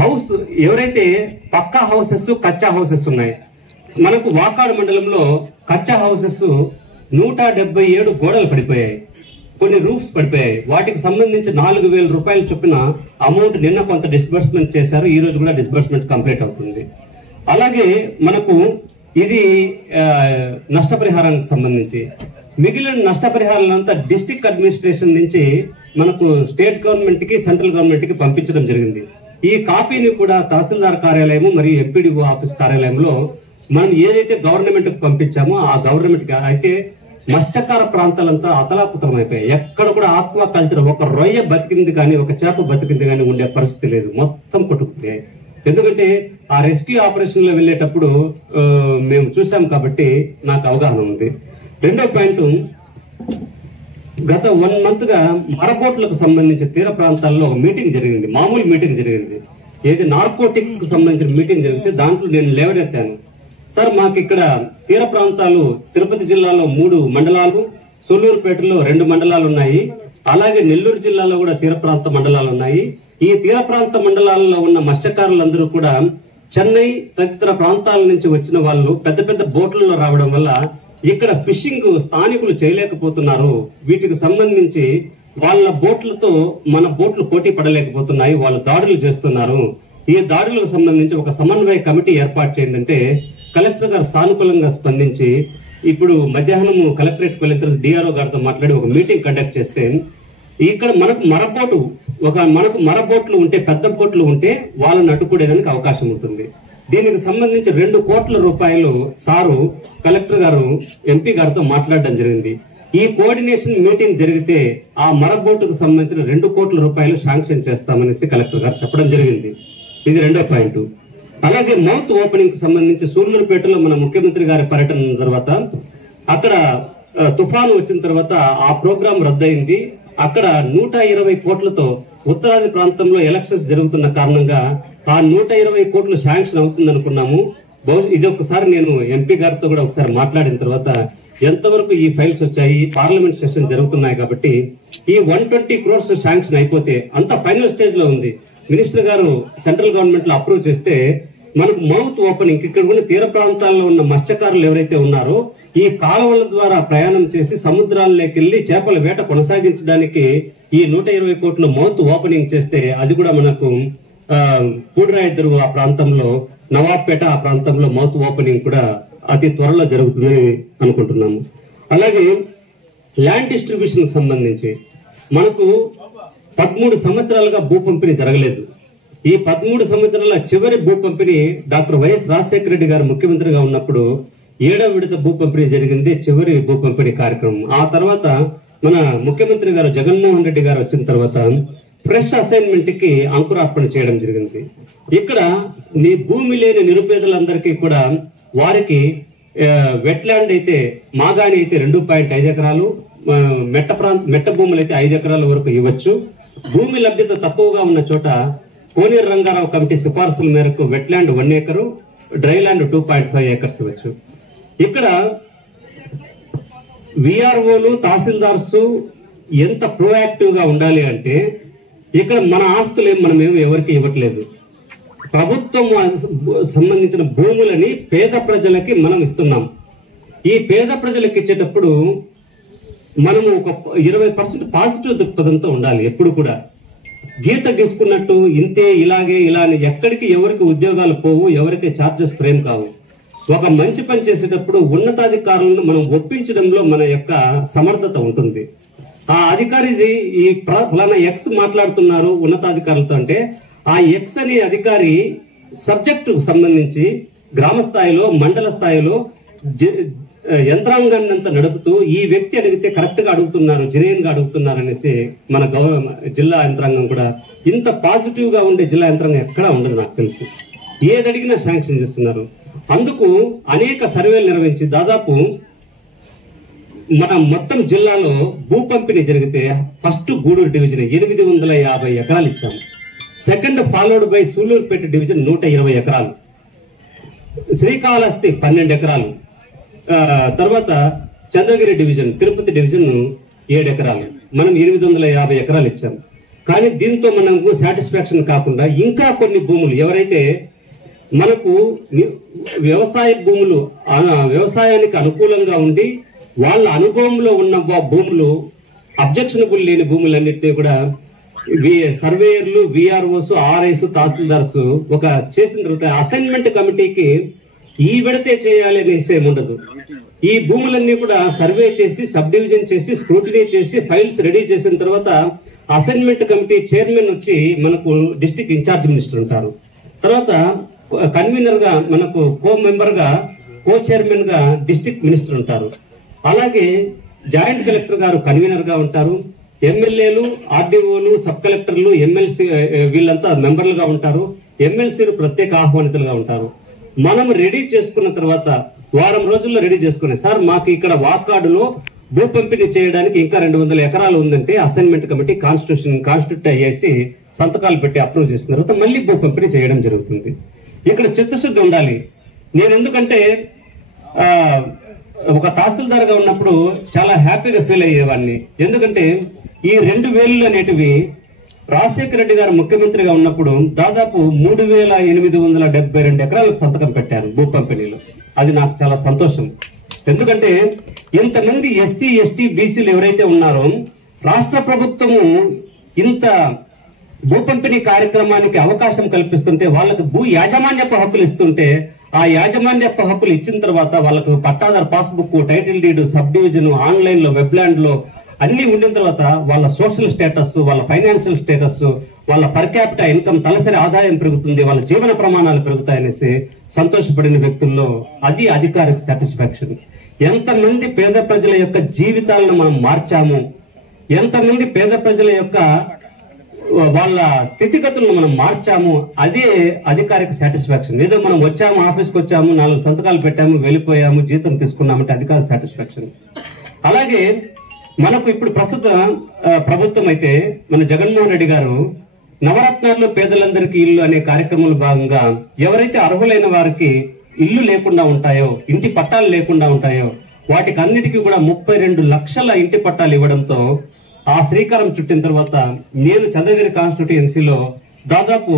హౌస్ ఎవరైతే పక్కా హౌసెస్, కచ్చా హౌసెస్ ఉన్నాయి. మనకు వాకాడు మండలంలో కచ్చా హౌసెస్ 177 గోడలు పడిపోయాయి, కొన్ని రూఫ్స్ పడిపోయాయి. వాటికి సంబంధించి 4,000 రూపాయలు చొప్పున అమౌంట్ నిన్న కొంత డిస్బర్స్మెంట్ చేశారు, ఈ రోజు కూడా డిస్బర్స్మెంట్ కంప్లీట్ అవుతుంది. అలాగే మనకు ఇది నష్టపరిహారానికి సంబంధించి మిగిలిన నష్టపరిహారాలంతా డిస్ట్రిక్ట్ అడ్మినిస్ట్రేషన్ నుంచి మనకు స్టేట్ గవర్నమెంట్ కి, సెంట్రల్ గవర్నమెంట్ కి పంపించడం జరిగింది. ఈ కాపీని కూడా తహసీల్దార్ కార్యాలయం మరియు ఎంపీడీఓ ఆఫీస్ కార్యాలయంలో మనం ఏదైతే గవర్నమెంట్ కు పంపించామో ఆ గవర్నమెంట్ కి అయితే మత్స్యకార ప్రాంతాలంతా అతలాకుతలం అయిపోయాయి. ఎక్కడ కూడా ఆక్వా కల్చర్, ఒక రొయ్య బతికింది కానీ ఒక చేప బతికింది కానీ ఉండే పరిస్థితి లేదు, మొత్తం కొట్టుకుపోయాయి. ఎందుకంటే ఆ రెస్క్యూ ఆపరేషన్ లో వెళ్ళేటప్పుడు మేము చూసాం కాబట్టి నాకు అవగాహన ఉంది. రెండో పాయింట్, గత 1 month గా మరబోట్లకు సంబంధించి తీర ప్రాంతాల్లో ఒక మీటింగ్ జరిగింది, మామూలు మీటింగ్ జరిగింది. ఏది నార్కోటిక్స్ కు సంబంధించిన మీటింగ్ జరిగితే దాంట్లో నేను లేవనెత్తాను, సార్ మాకు ఇక్కడ తీర ప్రాంతాలు తిరుపతి జిల్లాలో 3 మండలాలు, సూళ్లూరుపేటలో 2 మండలాలు ఉన్నాయి, అలాగే నెల్లూరు జిల్లాలో కూడా తీర ప్రాంత మండలాలు ఉన్నాయి. ఈ తీర ప్రాంత మండలాల్లో ఉన్న మత్స్యకారులందరూ కూడా చెన్నై తదితర ప్రాంతాల నుంచి వచ్చిన వాళ్ళు పెద్ద పెద్ద బోట్లలో రావడం వల్ల ఇక్కడ ఫిషింగ్ స్థానికులు చేయలేకపోతున్నారు. వీటికి సంబంధించి వాళ్ళ బోట్లతో మన బోట్లు పోటీ పడలేకపోతున్నాయి, వాళ్ళు దాడులు చేస్తున్నారు. ఈ దాడులకు సంబంధించి ఒక సమన్వయ కమిటీ ఏర్పాటు చేయండి అంటే కలెక్టర్ గారు సానుకూలంగా స్పందించి ఇప్పుడు మధ్యాహ్నం కలెక్టరేట్ వెళ్ళిన డిఆర్ఓ గారితో మాట్లాడి ఒక మీటింగ్ కండక్ట్ చేస్తే ఇక్కడ మనకు మరబోట్లు ఉంటే, పెద్ద బోట్లు ఉంటే వాళ్ళని అడ్డుకునేదానికి అవకాశం ఉంటుంది. దీనికి సంబంధించి 2 కోట్ల రూపాయలు సారు కలెక్టర్ గారు ఎంపీ గారితో మాట్లాడడం జరిగింది. ఈ కోఆర్డినేషన్ మీటింగ్ జరిగితే ఆ మరబోటుకు సంబంధించిన 2 కోట్ల రూపాయలు శాంక్షన్ చేస్తామనేసి కలెక్టర్ గారు చెప్పడం జరిగింది. ఇది రెండో పాయింట్. అలాగే మౌత్ ఓపెనింగ్ కి సంబంధించి సూళ్లూరుపేటలో మన ముఖ్యమంత్రి గారి పర్యటన తర్వాత అక్కడ తుఫాను వచ్చిన తర్వాత ఆ ప్రోగ్రాం రద్దయింది. అక్కడ 120 కోట్లతో ఉత్తరాది ప్రాంతంలో ఎలక్షన్స్ జరుగుతున్న కారణంగా ఆ 120 కోట్లు శాంక్షన్ అవుతుంది అనుకున్నాము. ఇది ఒకసారి నేను ఎంపీ గారితో కూడా ఒకసారి మాట్లాడిన తర్వాత ఎంతవరకు ఈ ఫైల్స్ వచ్చాయి, పార్లమెంట్ సెషన్ జరుగుతున్నాయి కాబట్టి ఈ 120 crores శాంక్షన్ అయిపోతే అంత ఫైనల్ స్టేజ్ లో ఉంది. మినిస్టర్ గారు సెంట్రల్ గవర్నమెంట్ లో అప్రూవ్ చేస్తే మనకు మౌత్ ఓపెనింగ్ ఇక్కడ ఉన్న తీర ప్రాంతాల్లో ఉన్న మత్స్యకారులు ఎవరైతే ఉన్నారో ఈ కాలువల ద్వారా ప్రయాణం చేసి సముద్రాల్లోకి వెళ్లి చేపల వేట కొనసాగించడానికి ఈ 120 కోట్ల మౌత్ ఓపెనింగ్ చేస్తే అది కూడా మనకు పూడిరాయిద్దరు ఆ ప్రాంతంలో, నవాబ్పేట ఆ ప్రాంతంలో మౌత్ ఓపెనింగ్ కూడా అతి త్వరలో జరుగుతుందని అనుకుంటున్నాము. అలాగే ల్యాండ్ డిస్ట్రిబ్యూషన్ సంబంధించి మనకు 13 సంవత్సరాలుగా భూ పంపిణీ జరగలేదు. ఈ 13 సంవత్సరాల చివరి భూ పంపిణీ డాక్టర్ వైఎస్ రాజశేఖర రెడ్డి గారు ముఖ్యమంత్రిగా ఉన్నప్పుడు 7వ విడత భూ పంపిణీ జరిగింది, చివరి భూ పంపిణీ కార్యక్రమం. ఆ తర్వాత మన ముఖ్యమంత్రి గారు జగన్మోహన్ రెడ్డి గారు వచ్చిన తర్వాత ఫ్రెష్ అసైన్మెంట్ కి అంకురార్పణ చేయడం జరిగింది. ఇక్కడ భూమి లేని నిరుపేదలందరికీ కూడా వారికి వెట్లాండ్ అయితే మాగాణి అయితే 2.5 ఎకరాలు, మెట్ట భూములు అయితే 5 ఎకరాల వరకు ఇవ్వచ్చు. భూమి లభ్యత తక్కువగా ఉన్న చోట కోనేరు రంగారావు కమిటీ సిఫార్సుల మేరకు వెట్లాండ్ 1 ఎకరు, డ్రైలాండ్ 2.5 acres ఇవ్వచ్చు. ఇక్కడ విఆర్ఓలు, తహసీల్దార్స్ ఎంత ప్రోయాక్టివ్ గా ఉండాలి అంటే ఇక్కడ మన ఆస్తులు మనం ఎవరికి ఇవ్వట్లేదు. ప్రభుత్వం సంబంధించిన భూములని పేద ప్రజలకి మనం ఇస్తున్నాం. ఈ పేద ప్రజలకు ఇచ్చేటప్పుడు మనము ఒక 20% పాజిటివ్ దృక్పథంతో ఉండాలి. ఎప్పుడు కూడా గీత గీసుకున్నట్టు ఇంతే ఇలాగే ఇలా అని ఎక్కడికి ఎవరికి ఉద్యోగాలు పోవు, ఎవరికి ఛార్జెస్ ఫ్రేమ్ కావు. ఒక మంచి పని చేసేటప్పుడు ఉన్నతాధికారులను మనం ఒప్పించడంలో మన యొక్క సమర్థత ఉంటుంది. ఆ అధికారిది ఈ ఫలానా ఎక్స్ మాట్లాడుతున్నారు ఉన్నతాధికారులతో అంటే ఆ ఎక్స్ అనే అధికారి సబ్జెక్టు సంబంధించి గ్రామ స్థాయిలో మండల స్థాయిలో యంత్రాంగాన్ని అంతా నడుపుతూ ఈ వ్యక్తి అడిగితే కరెక్ట్ గా అడుగుతున్నారు, జెన్యూన్ గా అడుగుతున్నారు అనేసి మన జిల్లా యంత్రాంగం కూడా ఇంత పాజిటివ్ గా ఉండే జిల్లా యంత్రాంగం ఎక్కడా ఉండదు నాకు తెలిసి. ఏది అడిగినా శాంక్షన్ చేస్తున్నారు. అందుకు అనేక సర్వేలు నిర్వహించి దాదాపు మన మొత్తం జిల్లాలో భూ పంపిణీ జరిగితే ఫస్ట్ గూడూరు డివిజన్ 850 ఎకరాలు ఇచ్చాము. Second followed by Sullurpeta division 120 ఎకరాలు, శ్రీకాళహస్తి 12 ఎకరాలు, తర్వాత చంద్రగిరి డివిజన్ తిరుపతి డివిజన్ 7 ఎకరాలు, మనం 850 ఎకరాలు ఇచ్చాము. కానీ దీంతో మనకు సాటిస్ఫాక్షన్ కాకుండా ఇంకా కొన్ని భూములు ఎవరైతే మనకు వ్యవసాయ భూములు వ్యవసాయానికి అనుకూలంగా ఉండి వాళ్ళ అనుభవంలో ఉన్న భూములు అబ్జెక్షనబుల్ లేని భూములన్నింటినీ కూడా సర్వేయర్లు, విఆర్ఓస్, ఆర్ఐస్, తహసీల్దార్స్ ఒక చేసిన తర్వాత అసైన్మెంట్ కమిటీకి ఈ విడతే చేయాలి అనేసి ఏముండదు. ఈ భూములన్నీ కూడా సర్వే చేసి సబ్ డివిజన్ చేసి స్క్రూటినీ చేసి ఫైల్స్ రెడీ చేసిన తర్వాత అసైన్మెంట్ కమిటీ చైర్మన్ వచ్చి మనకు డిస్ట్రిక్ట్ ఇన్ఛార్జ్ మినిస్టర్ ఉంటారు. తర్వాత కన్వీనర్ గా మనకు కో చైర్మన్ గా డిస్ట్రిక్ట్ మినిస్టర్ ఉంటారు. అలాగే జాయింట్ కలెక్టర్ గారు కన్వీనర్ గా ఉంటారు. ఎమ్మెల్యేలు, ఆర్డీఓలు, సబ్ కలెక్టర్లు, ఎమ్మెల్సీ వీళ్ళంతా మెంబర్లుగా ఉంటారు. ఎమ్మెల్సీలు ప్రత్యేక ఆహ్వానితులుగా ఉంటారు. మనం రెడీ చేసుకున్న తర్వాత వారం రోజుల్లో రెడీ చేసుకునే సార్ మాకు ఇక్కడ వాకాడులో భూ పంపిణీ చేయడానికి ఇంకా 200 ఎకరాలు ఉందంటే అసైన్మెంట్ కమిటీ కాన్స్టిట్యూట్ అయ్యేసి సంతకాలు పెట్టి అప్రూవ్ చేసిన తర్వాత మళ్ళీ భూ పంపిణీ చేయడం జరుగుతుంది. ఇక్కడ చిత్తశుద్ధి ఉండాలి. నేను ఎందుకంటే ఒక తహసీల్దార్ గా ఉన్నప్పుడు చాలా హ్యాపీగా ఫీల్ అయ్యేవాడిని. ఎందుకంటే ఈ 2000 అనేటివి రాజశేఖర రెడ్డి గారు ముఖ్యమంత్రిగా ఉన్నప్పుడు దాదాపు 3872 ఎకరాలకు సంతకం పెట్టారు భూ పంపిణీలో. అది నాకు చాలా సంతోషం. ఎందుకంటే ఇంతమంది ఎస్సీ, ఎస్టీ, బీసీలు ఎవరైతే ఉన్నారో రాష్ట్ర ప్రభుత్వము ఇంత భూ పంపిణీ కార్యక్రమానికి అవకాశం కల్పిస్తుంటే వాళ్ళకు భూ యాజమాన్యపు హక్కులు ఇస్తుంటే ఆ యాజమాన్యపు హక్కులు ఇచ్చిన తర్వాత వాళ్ళకు పట్టాదారు passbook, title deed, sub division, online లో, వెబ్లాండ్ లో అన్ని ఉండిన తర్వాత వాళ్ళ సోషల్ స్టేటస్, వాళ్ళ ఫైనాన్షియల్ స్టేటస్, వాళ్ళ పర్ క్యాపిటల్ ఇన్కమ్ తలసరి ఆదాయం పెరుగుతుంది, వాళ్ళ జీవన ప్రమాణాలు పెరుగుతాయనేసి సంతోషపడిన వ్యక్తుల్లో అది అధికారిక సాటిస్ఫాక్షన్. ఎంతమంది పేద ప్రజల యొక్క జీవితాలను మనం మార్చాము, ఎంతమంది పేద ప్రజల యొక్క వాళ్ళ స్థితిగతులను మనం మార్చాము, అదే అధికారిక సాటిస్ఫాక్షన్. ఏదో మనం వచ్చాము, ఆఫీస్కి వచ్చాము, 4 సంతకాలు పెట్టాము, వెళ్ళిపోయాము, జీతం తీసుకున్నామంటే అధికారిక సాటిస్ఫాక్షన్. అలాగే మనకు ఇప్పుడు ప్రస్తుత ప్రభుత్వం అయితే మన జగన్మోహన్ రెడ్డి గారు నవరత్నాల్లో పేదలందరికీ ఇల్లు అనే కార్యక్రమంలో భాగంగా ఎవరైతే అర్హులైన వారికి ఇల్లు లేకుండా ఉంటాయో, ఇంటి పట్టాలు లేకుండా ఉంటాయో వాటికి అన్నిటికీ కూడా 32 లక్షల ఇంటి పట్టాలు ఇవ్వడంతో ఆ శ్రీకారం చుట్టిన తర్వాత నేను చంద్రగిరి కాన్స్టిట్యూయెన్సీలో దాదాపు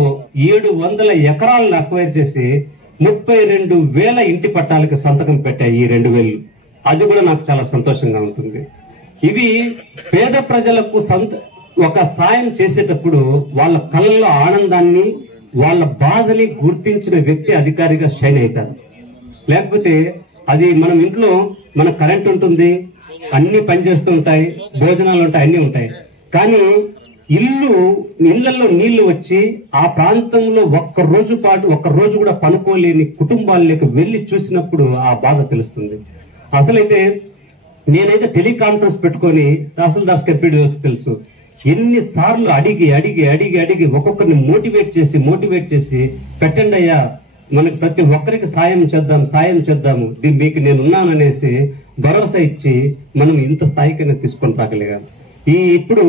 700 ఎకరాలను అక్వైర్ చేసి 32,000 ఇంటి పట్టాలకు సంతకం పెట్టాయి ఈ 2000. అది కూడా నాకు చాలా సంతోషంగా ఉంటుంది. ఇవి పేద ప్రజలకు ఒక సాయం చేసేటప్పుడు వాళ్ళ కళ్ళల్లో ఆనందాన్ని, వాళ్ళ బాధని గుర్తించిన వ్యక్తి అధికారిగా షైన్ అవుతారు. లేకపోతే అది మనం ఇంట్లో మన కరెంట్ ఉంటుంది, అన్ని పనిచేస్తూ ఉంటాయి, భోజనాలు ఉంటాయి, అన్ని ఉంటాయి. కానీ ఇళ్లలో నీళ్లు వచ్చి ఆ ప్రాంతంలో ఒక్క రోజు కూడా పనుకోలేని కుటుంబాలకు వెళ్లి చూసినప్పుడు ఆ బాధ తెలుస్తుంది. అసలైతే నేనైతే టెలికాన్ఫరెన్స్ పెట్టుకొని తహసీల్దార్ స్కెఫీడియోస్ తెలుసు ఎన్నిసార్లు అడిగి ఒక్కొక్కరిని మోటివేట్ చేసి పెట్టండి అయ్యా, మనకి ప్రతి ఒక్కరికి సాయం చేద్దాము, మీకు నేనున్నాననేసి భరోసా ఇచ్చి మనం ఇంత స్థాయికైనా తీసుకొని రాగలిగాం. ఇప్పుడు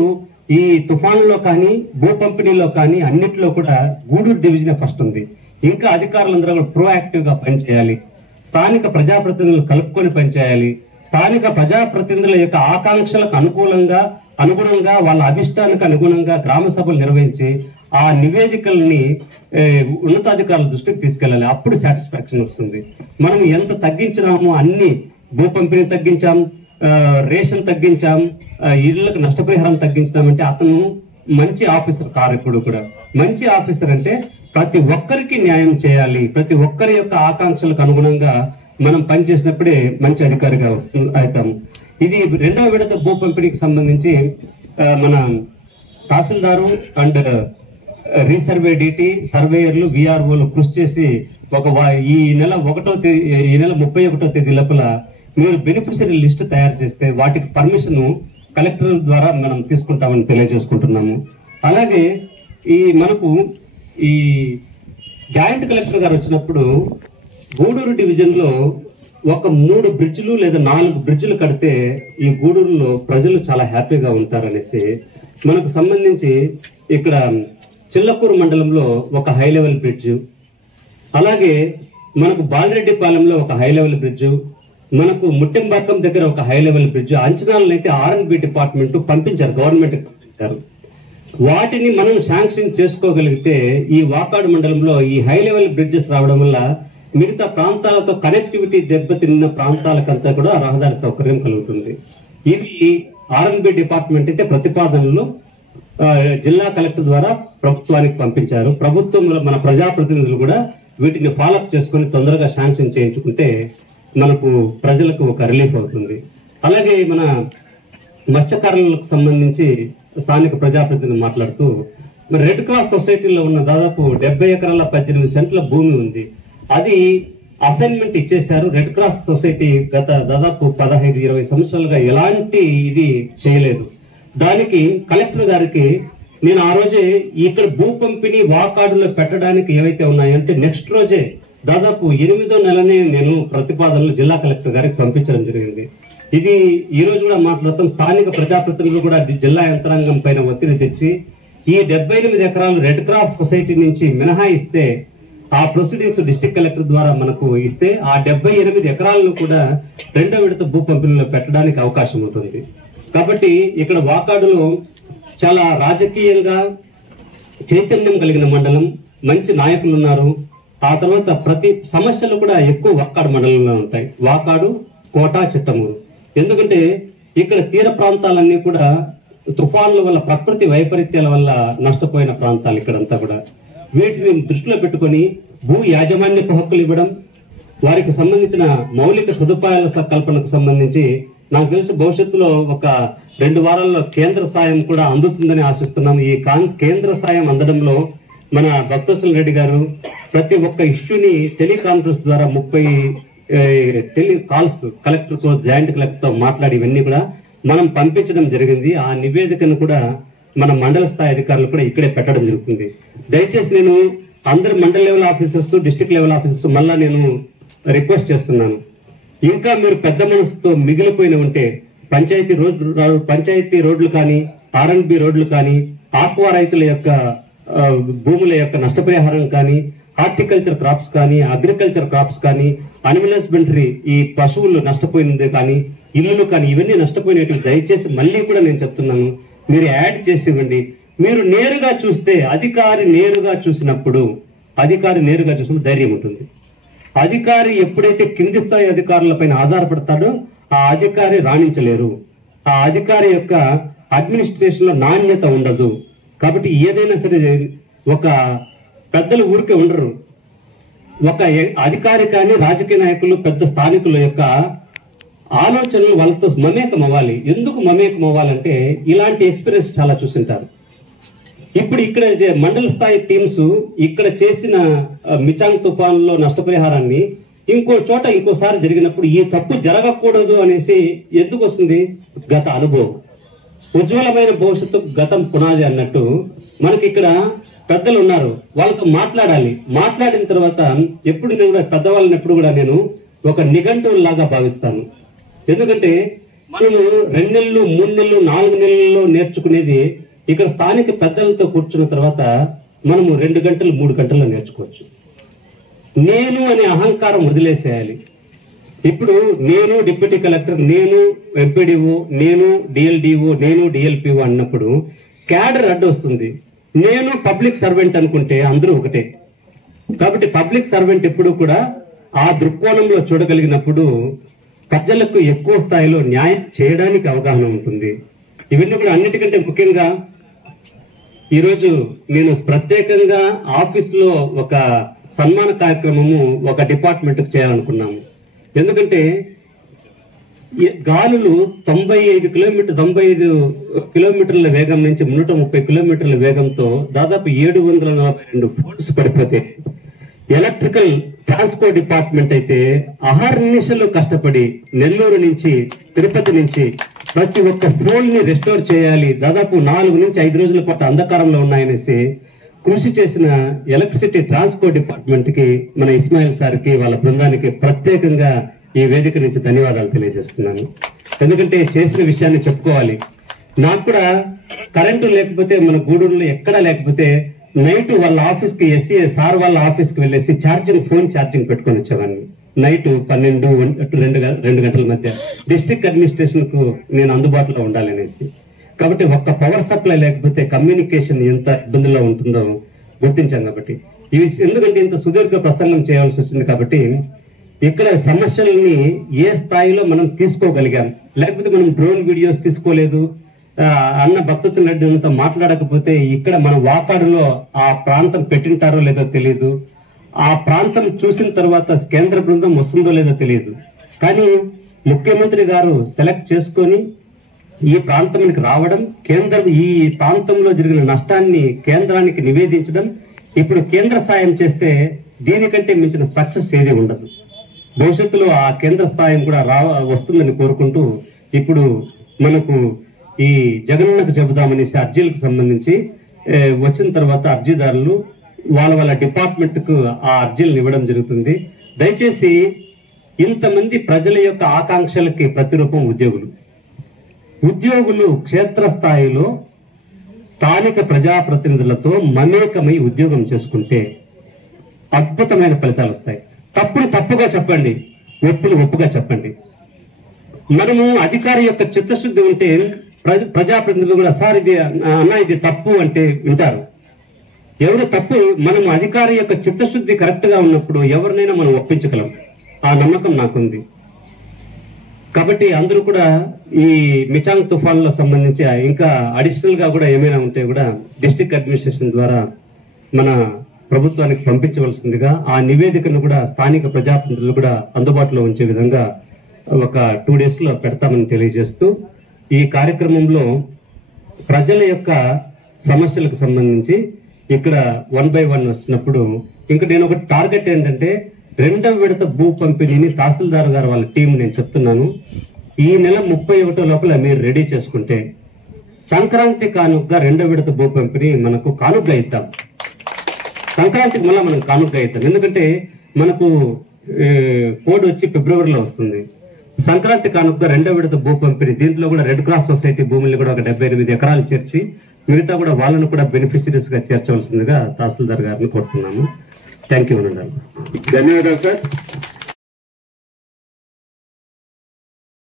ఈ తుఫాన్లో కానీ భూ పంపిణీలో కానీ అన్నిటిలో కూడా గూడూరు డివిజన్ ఫస్ట్ ఉంది. ఇంకా అధికారులందరూ కూడా ప్రోయాక్టివ్ గా పనిచేయాలి, స్థానిక ప్రజాప్రతినిధులు కలుపుకొని పనిచేయాలి, స్థానిక ప్రజాప్రతినిధుల యొక్క ఆకాంక్షలకు అనుగుణంగా వాళ్ళ అభిష్టానికి అనుగుణంగా గ్రామ సభలు నిర్వహించి ఆ నివేదికల్ని ఉన్నతాధికారుల దృష్టికి తీసుకెళ్ళాలి. అప్పుడు సాటిస్ఫాక్షన్ వస్తుంది. మనం ఎంత తగ్గించినామో అన్ని భూ పంపిణీ తగ్గించాం, రేషన్ తగ్గించాం, ఇళ్లకు నష్టపరిహారం తగ్గించినామంటే అతను మంచి ఆఫీసర్ కారు. ఇప్పుడు కూడా మంచి ఆఫీసర్ అంటే ప్రతి ఒక్కరికి న్యాయం చేయాలి, ప్రతి ఒక్కరి యొక్క ఆకాంక్షలకు అనుగుణంగా మనం పనిచేసినప్పుడే మంచి అధికారిగా అవుతాము. ఇది రెండవ విడత భూ పంపిణీకి సంబంధించి మన తహసీల్దారు అండ్ రీసర్వే డిటి సర్వేయర్లు విఆర్ఓలు కృషి చేసి ఈ నెల 31వ తేదీ లోపల మీరు బెనిఫిషరీ లిస్ట్ తయారు చేస్తే వాటికి పర్మిషన్ కలెక్టర్ ద్వారా మనం తీసుకుంటామని తెలియజేసుకుంటున్నాము. అలాగే మనకు ఈ జాయింట్ కలెక్టర్ గారు వచ్చినప్పుడు గూడూరు డివిజన్ లో ఒక 3 బ్రిడ్జిలు లేదా 4 బ్రిడ్జిలు కడితే ఈ గూడూరులో ప్రజలు చాలా హ్యాపీగా ఉంటారనేసి మనకు సంబంధించి ఇక్కడ చిల్లకూరు మండలంలో ఒక హై లెవెల్ బ్రిడ్జ్, అలాగే మనకు బాలరెడ్డిపాలెంలో ఒక హై లెవెల్ బ్రిడ్జ్, మనకు ముట్టెంబాకం దగ్గర ఒక హై లెవెల్ బ్రిడ్జ్ అంచనాలను అయితే R&B డిపార్ట్మెంట్ పంపించారు, గవర్నమెంట్ పంపించారు. వాటిని మనం శాంక్షన్ చేసుకోగలిగితే ఈ వాకాడు మండలంలో ఈ హై లెవెల్ బ్రిడ్జెస్ రావడం వల్ల మిగతా ప్రాంతాలతో కనెక్టివిటీ దెబ్బతిన్న ప్రాంతాలకంతా కూడా రహదారి సౌకర్యం కలుగుతుంది. ఇవి R&B డిపార్ట్మెంట్ అయితే ప్రతిపాదనలు జిల్లా కలెక్టర్ ద్వారా ప్రభుత్వానికి పంపించారు. ప్రభుత్వంలో మన ప్రజాప్రతినిధులు కూడా వీటిని ఫాలోఅప్ చేసుకుని తొందరగా శాంక్షన్ చేయించుకుంటే మనకు ప్రజలకు ఒక రిలీఫ్ అవుతుంది. అలాగే మన మత్స్యకారులకు సంబంధించి స్థానిక ప్రజాప్రతినిధులు మాట్లాడుతూ మరి రెడ్ క్రాస్ సొసైటీలో ఉన్న దాదాపు 70 ఎకరాల 18 సెంట్ల భూమి ఉంది. అది అసైన్మెంట్ ఇచ్చేశారు. రెడ్ క్రాస్ సొసైటీ గత దాదాపు 15-20 సంవత్సరాలుగా ఎలాంటి ఇది చేయలేదు. దానికి కలెక్టర్ గారికి నేను ఆ రోజే ఇక్కడ భూ పంపిణీ వాకాడులో పెట్టడానికి ఏవైతే ఉన్నాయంటే నెక్స్ట్ రోజే దాదాపు 8వ నెలనే నేను ప్రతిపాదనలు జిల్లా కలెక్టర్ గారికి పంపించడం జరిగింది. ఇది ఈ రోజు కూడా మాట్లాడతాం. స్థానిక ప్రజాప్రతినిధులు కూడా జిల్లా యంత్రాంగం పైన ఒత్తిడి తెచ్చి ఈ 78 ఎకరాలు రెడ్ క్రాస్ సొసైటీ నుంచి మినహాయిస్తే ఆ ప్రొసీడింగ్స్ డిస్ట్రిక్ట్ కలెక్టర్ ద్వారా మనకు ఇస్తే ఆ 78 ఎకరాలను కూడా రెండో విడత భూ పంపిణీలో పెట్టడానికి అవకాశం ఉంటుంది. కాబట్టి ఇక్కడ వాకాడులో చాలా రాజకీయంగా చైతన్యం కలిగిన మండలం, మంచి నాయకులు ఉన్నారు. ఆ తర్వాత ప్రతి సమస్యలు కూడా ఎక్కువ వాకాడు మండలంలో ఉంటాయి. వాకాడు, కోట, చిట్టమూరు. ఎందుకంటే ఇక్కడ తీర ప్రాంతాలన్నీ కూడా తుఫాన్ల వల్ల, ప్రకృతి వైపరీత్యాల వల్ల నష్టపోయిన ప్రాంతాలు ఇక్కడంతా కూడా. వీటిని దృష్టిలో పెట్టుకుని భూ యాజమాన్యపు హక్కులు ఇవ్వడం, వారికి సంబంధించిన మౌలిక సదుపాయాల కల్పనకు సంబంధించి నాకు తెలిసి భవిష్యత్తులో ఒక 2 వారాల్లో కేంద్ర సాయం కూడా అందుతుందని ఆశిస్తున్నాము. ఈ కేంద్ర సాయం అందడంలో మన భక్తవత్సల రెడ్డి గారు ప్రతి ఒక్క ఇష్యూని టెలికాన్ఫరెన్స్ ద్వారా 30 టెలికాల్స్ కలెక్టర్తో, జాయింట్ కలెక్టర్తో మాట్లాడి ఇవన్నీ కూడా మనం పంపించడం జరిగింది. ఆ నివేదికను కూడా మన మండల స్థాయి అధికారులు కూడా ఇక్కడే పెట్టడం జరుగుతుంది. దయచేసి నేను అందరు మండల level officers, district level officers మళ్ళా నేను రిక్వెస్ట్ చేస్తున్నాను. ఇంకా మీరు పెద్ద మనసుతో మిగిలిపోయిన ఉంటే పంచాయతీ రోడ్లు కానీ, R&B రోడ్లు కానీ, ఆక్వా రైతుల యొక్క భూముల యొక్క నష్టపరిహారం కానీ, హార్టికల్చర్ క్రాప్స్ కానీ, అగ్రికల్చర్ క్రాప్స్ కానీ, అనిమల్ హస్బెండరీ ఈ పశువులు నష్టపోయినది కానీ, ఇల్లులు కానీ, ఇవన్నీ నష్టపోయినట్టు దయచేసి మళ్ళీ కూడా నేను చెప్తున్నాను, మీరు యాడ్ చేసి ఇవ్వండి. మీరు నేరుగా చూస్తే అధికారి నేరుగా చూసినప్పుడు ధైర్యం ఉంటుంది. అధికారి ఎప్పుడైతే కింది స్థాయి అధికారుల పైన ఆధారపడతాడో ఆ అధికారి రాణించలేరు. ఆ అధికారి యొక్క అడ్మినిస్ట్రేషన్ లో నాణ్యత ఉండదు. కాబట్టి ఏదైనా సరే ఒక పెద్దలు ఊరికే ఉండరు. ఒక అధికారి కానీ, రాజకీయ నాయకులు, పెద్ద స్థానికుల యొక్క ఆలోచనలు వాళ్ళతో మమేకం అవ్వాలి. ఎందుకు మమేకం అవ్వాలంటే ఇలాంటి ఎక్స్పీరియన్స్ చాలా చూసింటారు. ఇప్పుడు ఇక్కడ మండల స్థాయి టీమ్స్ ఇక్కడ చేసిన మిచాంగ్ తుఫాన్లో నష్టపరిహారాన్ని ఇంకో చోట ఇంకోసారి జరిగినప్పుడు ఈ తప్పు జరగకూడదు అనేసి ఎందుకు వస్తుంది? గత అనుభవం. ఉజ్వలమైన భవిష్యత్తు గతం పునాది అన్నట్టు మనకి ఇక్కడ పెద్దలు ఉన్నారు, వాళ్ళతో మాట్లాడాలి. మాట్లాడిన తర్వాత ఎప్పుడు నేను కూడా పెద్దవాళ్ళని ఎప్పుడు కూడా నేను ఒక నిఘంటువులాగా భావిస్తాను. ఎందుకంటే మనము 2 నెలలు, 3 నెలలు, 4 నెలల్లో నేర్చుకునేది ఇక్కడ స్థానిక పెద్దలతో కూర్చున్న తర్వాత మనము 2 గంటలు, 3 గంటల్లో నేర్చుకోవచ్చు. నేను అనే అహంకారం వదిలేసేయాలి. ఇప్పుడు నేను డిప్యూటీ కలెక్టర్, నేను ఎంపీడీఓ, నేను డిఎల్డిఓ, నేను డిఎల్పిఓ అన్నప్పుడు క్యాడర్ అడ్డు వస్తుంది. నేను పబ్లిక్ సర్వెంట్ అనుకుంటే అందరూ ఒకటే. కాబట్టి పబ్లిక్ సర్వెంట్ ఎప్పుడు కూడా ఆ దృక్కోణంలో చూడగలిగినప్పుడు ప్రజలకు ఎక్కువ స్థాయిలో న్యాయం చేయడానికి అవగాహన ఉంటుంది. ఇవన్నీ కూడా అన్నిటికంటే ముఖ్యంగా ఈరోజు నేను ప్రత్యేకంగా ఆఫీసులో ఒక సన్మాన కార్యక్రమము ఒక డిపార్ట్మెంట్కి చేయాలనుకున్నాము. ఎందుకంటే గాలులు 95 కిలోమీటర్ల వేగం నుంచి 130 కిలోమీటర్ల వేగంతో దాదాపు 742 ఫోర్స్ పడిపోతే ఎలక్ట్రికల్ ట్రాన్స్పోర్ట్ డిపార్ట్మెంట్ అయితే అహర్నిశలు కష్టపడి నెల్లూరు నుంచి తిరుపతి నుంచి ప్రతి ఒక్క పోల్ ని రెస్టోర్ చేయాలి, దాదాపు 4 నుంచి 5 రోజుల పాటు అంధకారంలో ఉన్నాయనేసి కృషి చేసిన ఎలక్ట్రిసిటీ ట్రాన్స్పోర్ట్ డిపార్ట్మెంట్ కి మన ఇస్మాయిల్ సార్ కి వాళ్ళ బృందానికి ప్రత్యేకంగా ఈ వేదిక నుంచి ధన్యవాదాలు తెలియజేస్తున్నాను. ఎందుకంటే చేసిన విషయాన్ని చెప్పుకోవాలి. నాకు కూడా కరెంటు లేకపోతే మన గూడూరులో ఎక్కడా లేకపోతే నైట్ వాళ్ళ ఆఫీస్ కి ఎస్సీఏ సార్ వాళ్ళ ఆఫీస్ కి వెళ్ళేసి ఫోన్ ఛార్జింగ్ పెట్టుకొని వచ్చేవాడిని. నైట్ 12-2 గంటల మధ్య డిస్ట్రిక్ట్ అడ్మినిస్ట్రేషన్ కు నేను అందుబాటులో ఉండాలనేసి. కాబట్టి ఒక్క పవర్ సప్లై లేకపోతే కమ్యూనికేషన్ ఎంత ఇబ్బందుల్లో ఉంటుందో గుర్తించాం. కాబట్టి ఇవి ఎందుకంటే ఇంత సుదీర్ఘ ప్రసంగం చేయాల్సి వచ్చింది. కాబట్టి ఇక్కడ సమస్యలని ఏ స్థాయిలో మనం తీసుకోగలిగాం, లేకపోతే మనం డ్రోన్ వీడియోస్ తీసుకోలేదు, అన్న భక్తచంద్ర రెడ్డి అంతా మాట్లాడకపోతే ఇక్కడ మన వాకాడులో ఆ ప్రాంతం పెట్టింటారో లేదో తెలియదు. ఆ ప్రాంతం చూసిన తర్వాత కేంద్ర బృందం వస్తుందో లేదో తెలియదు. కానీ ముఖ్యమంత్రి గారు సెలెక్ట్ చేసుకొని ఈ ప్రాంతానికి రావడం, ఈ ప్రాంతంలో జరిగిన నష్టాన్ని కేంద్రానికి నివేదించడం, ఇప్పుడు కేంద్ర సాయం చేస్తే దీనికంటే మించిన సక్సెస్ ఏది ఉండదు. భవిష్యత్తులో ఆ కేంద్ర స్థాయి కూడా వస్తుందని కోరుకుంటూ ఇప్పుడు మనకు ఈ జగనన్నకు చెబుదామనేసి అర్జీలకు సంబంధించి వచ్చిన తర్వాత అర్జీదారులు వాళ్ళ డిపార్ట్మెంట్ కు ఆ అర్జీలను ఇవ్వడం జరుగుతుంది. దయచేసి ఇంతమంది ప్రజల యొక్క ఆకాంక్షలకి ప్రతిరూపం ఉద్యోగులు క్షేత్రస్థాయిలో స్థానిక ప్రజాప్రతినిధులతో మమేకమై ఉద్యోగం చేసుకుంటే అద్భుతమైన ఫలితాలు వస్తాయి. తప్పుగా చెప్పండి, ఒప్పుగా చెప్పండి. మనము అధికారి యొక్క చిత్తశుద్ధి ఉంటే ప్రజాప్రతినిధులు కూడా సార్ ఇది అన్న ఇది తప్పు అంటే వింటారు. ఎవరు తప్పు, మనం అధికారి యొక్క చిత్తశుద్ధి కరెక్ట్ గా ఉన్నప్పుడు ఎవరినైనా మనం ఒప్పించగలం. ఆ నమ్మకం నాకుంది. కాబట్టి అందరూ కూడా ఈ మిచాంగ్ తుఫాన్లో సంబంధించి ఇంకా అడిషనల్ గా కూడా ఏమైనా ఉంటే కూడా డిస్ట్రిక్ట్ అడ్మినిస్ట్రేషన్ ద్వారా మన ప్రభుత్వానికి పంపించవలసిందిగా ఆ నివేదికను కూడా స్థానిక ప్రజాప్రతినిధులు కూడా అందుబాటులో ఉంచే విధంగా ఒక 2 days లో పెడతామని తెలియజేస్తూ ఈ కార్యక్రమంలో ప్రజల యొక్క సమస్యలకు సంబంధించి ఇక్కడ 1 by 1 వచ్చినప్పుడు ఇంకా నేను ఒక టార్గెట్ ఏంటంటే 2వ విడత భూ పంపిణీని తహసీల్దార్ గారు వాళ్ళ టీం నేను చెప్తున్నాను, ఈ నెల 31 లోపల మీరు రెడీ చేసుకుంటే సంక్రాంతి కానుకగా 2వ విడత భూ పంపిణీ మనకు కానుకగా ఇద్దాం. సంక్రాంతికి మళ్ళీ మనం కానుకగా ఇద్దాం. ఎందుకంటే మనకు కోడ్ వచ్చి ఫిబ్రవరిలో వస్తుంది. సంక్రాంతి కానుకగా 2వ విడత భూ పంపిణీ, దీంట్లో కూడా రెడ్ క్రాస్ సొసైటీ భూముల్ని కూడా ఒక 78 ఎకరాలు చేర్చి మిగతా కూడా వాళ్ళను కూడా బెనిఫిషరీస్ గా చేర్చవలసిందిగా తహసీల్దార్ గారిని కోరుతున్నాము. Thank you. ధన్యవాదాలు సార్.